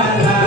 la la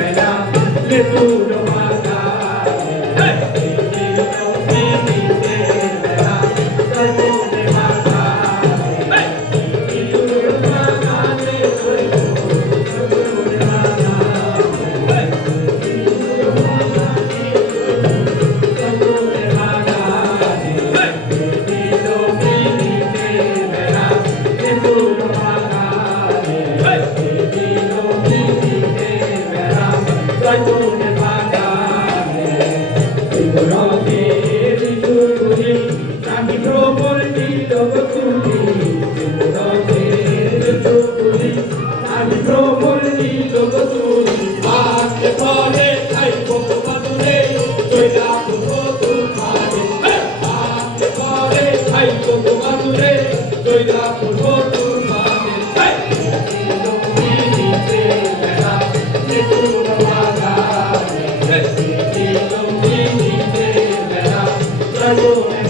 Bella, the Roma. 아이고 Senhor.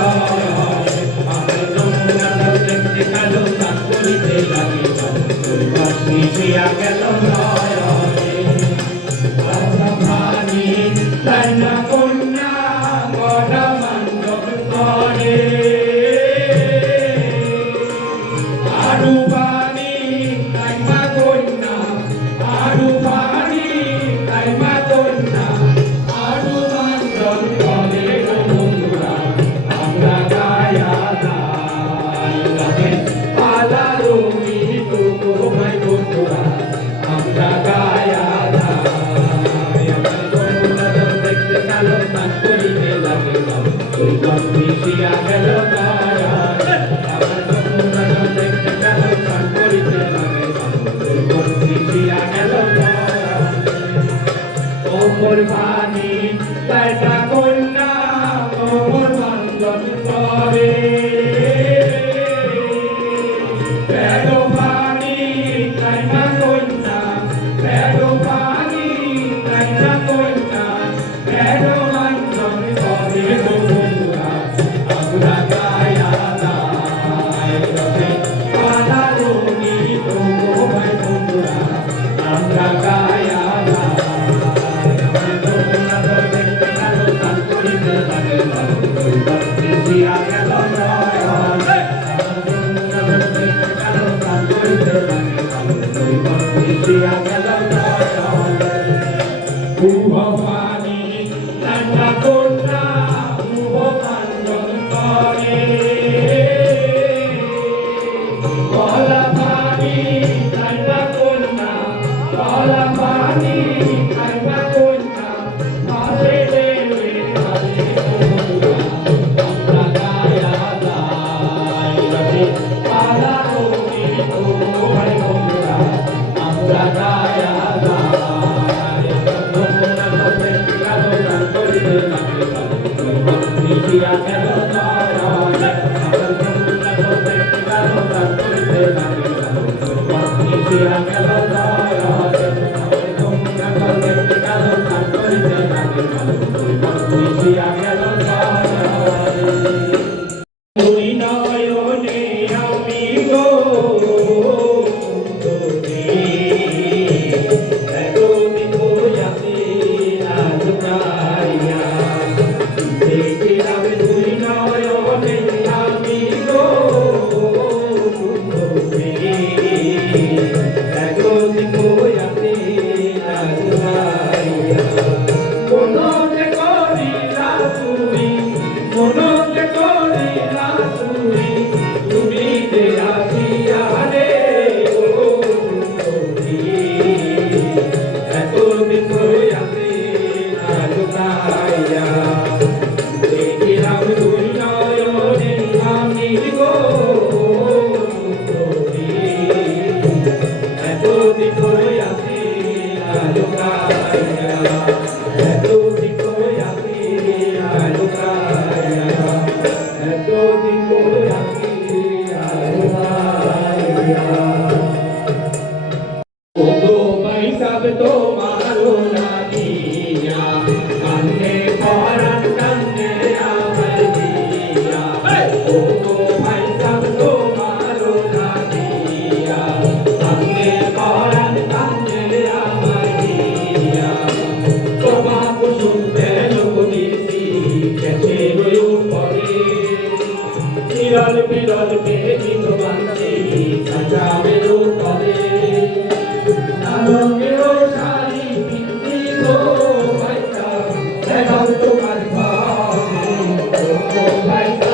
Yeah. করিতে লাগিলাম দুর্গম মিশিয়া গেল তারা আমার যমুনা দেখতে গেল গান করিতে লাগিলাম দুর্গম মিশিয়া গেল তারা ও কোরবানি তাইটা কন্যা ও মোর বান্ধব করে Yeah, yeah, yeah. বিরল বিরল প্রেমিক বান্ধি সাজাবে রূপদে নানকের শাড়ি পিতি গো ভাইসা দেখাও তোমার ভাবে ও ভাইসা